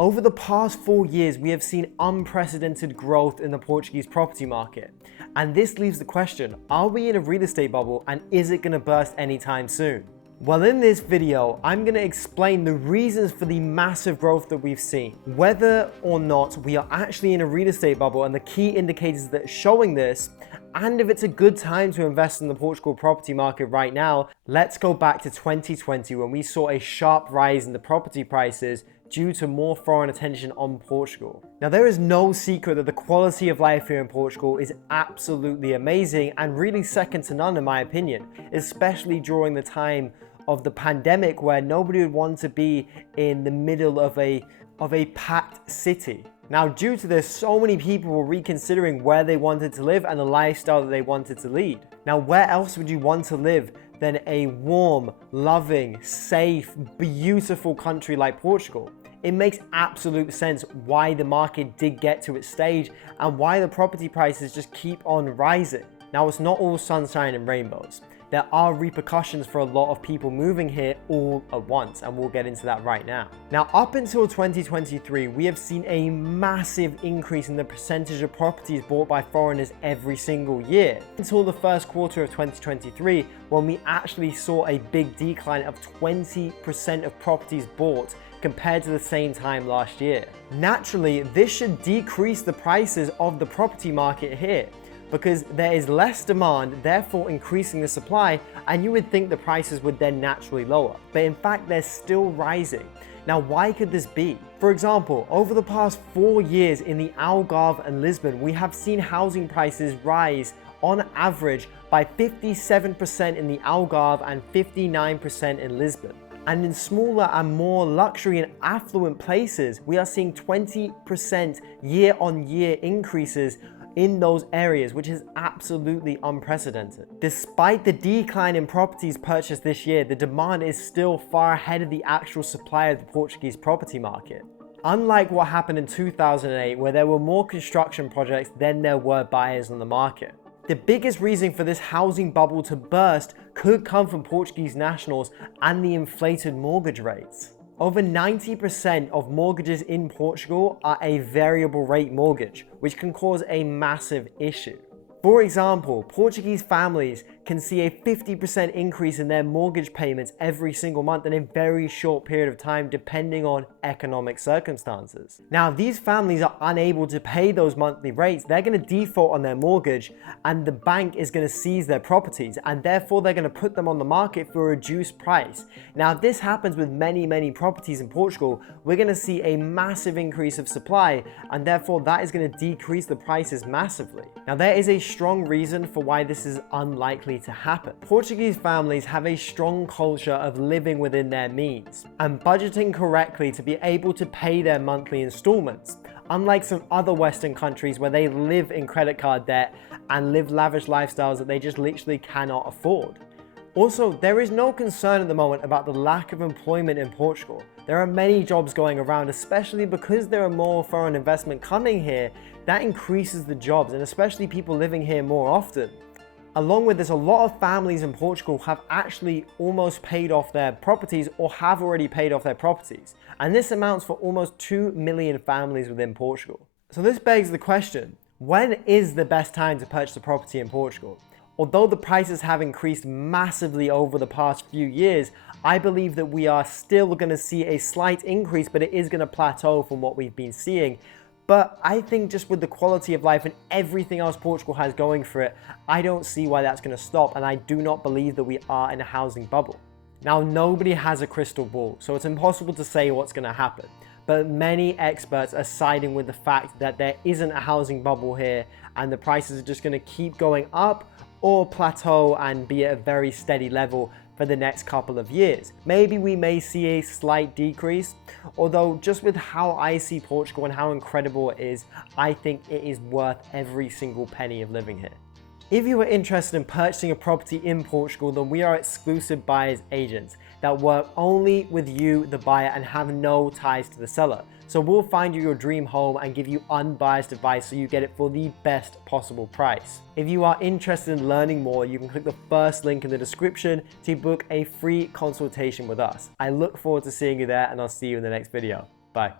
Over the past 4 years, we have seen unprecedented growth in the Portuguese property market. And this leaves the question, are we in a real estate bubble and is it going to burst anytime soon? Well, in this video, I'm going to explain the reasons for the massive growth that we've seen, whether or not we are actually in a real estate bubble and the key indicators that are showing this, and if it's a good time to invest in the Portugal property market right now. Let's go back to 2020 when we saw a sharp rise in the property prices due to more foreign attention on Portugal. Now, there is no secret that the quality of life here in Portugal is absolutely amazing and really second to none in my opinion, especially during the time of the pandemic where nobody would want to be in the middle of a packed city. Now, due to this, so many people were reconsidering where they wanted to live and the lifestyle that they wanted to lead. Now, where else would you want to live than a warm, loving, safe, beautiful country like Portugal? It makes absolute sense why the market did get to its stage and why the property prices just keep on rising. Now, it's not all sunshine and rainbows. There are repercussions for a lot of people moving here all at once, and we'll get into that right now. Now, up until 2023, we have seen a massive increase in the percentage of properties bought by foreigners every single year, until the first quarter of 2023, when we actually saw a big decline of 20% of properties bought compared to the same time last year. Naturally, this should decrease the prices of the property market here, because there is less demand, therefore increasing the supply, and you would think the prices would then naturally lower. But in fact, they're still rising. Now, why could this be? For example, over the past 4 years in the Algarve and Lisbon, we have seen housing prices rise on average by 57% in the Algarve and 59% in Lisbon. And in smaller and more luxury and affluent places, we are seeing 20% year-on-year increases in those areas, which is absolutely unprecedented. Despite the decline in properties purchased this year, the demand is still far ahead of the actual supply of the Portuguese property market. Unlike what happened in 2008, where there were more construction projects than there were buyers on the market. The biggest reason for this housing bubble to burst could come from Portuguese nationals and the inflated mortgage rates. Over 90% of mortgages in Portugal are a variable rate mortgage, which can cause a massive issue. For example, Portuguese families can see a 50% increase in their mortgage payments every single month in a very short period of time, depending on economic circumstances. Now, if these families are unable to pay those monthly rates, they're going to default on their mortgage and the bank is going to seize their properties, and therefore they're going to put them on the market for a reduced price. Now, if this happens with many properties in Portugal, we're going to see a massive increase of supply, and therefore that is going to decrease the prices massively. Now, there is a strong reason for why this is unlikely to happen. Portuguese families have a strong culture of living within their means and budgeting correctly to be able to pay their monthly installments, unlike some other Western countries where they live in credit card debt and live lavish lifestyles that they just literally cannot afford. Also, there is no concern at the moment about the lack of employment in Portugal. There are many jobs going around, especially because there are more foreign investment coming here. That increases the jobs, and especially people living here more often. Along with this, a lot of families in Portugal have actually almost paid off their properties or have already paid off their properties. And this amounts for almost 2 million families within Portugal. So this begs the question, when is the best time to purchase a property in Portugal? Although the prices have increased massively over the past few years, I believe that we are still going to see a slight increase, but it is going to plateau from what we've been seeing. But I think just with the quality of life and everything else Portugal has going for it, I don't see why that's going to stop, and I do not believe that we are in a housing bubble. Now, nobody has a crystal ball, so it's impossible to say what's going to happen. But many experts are siding with the fact that there isn't a housing bubble here and the prices are just going to keep going up or plateau and be at a very steady level for the next couple of years. Maybe we may see a slight decrease, although just with how I see Portugal and how incredible it is, I think it is worth every single penny of living here. If you are interested in purchasing a property in Portugal, then we are exclusive buyers agents that work only with you, the buyer, and have no ties to the seller. So we'll find you your dream home and give you unbiased advice so you get it for the best possible price. If you are interested in learning more, you can click the first link in the description to book a free consultation with us. I look forward to seeing you there, and I'll see you in the next video. Bye.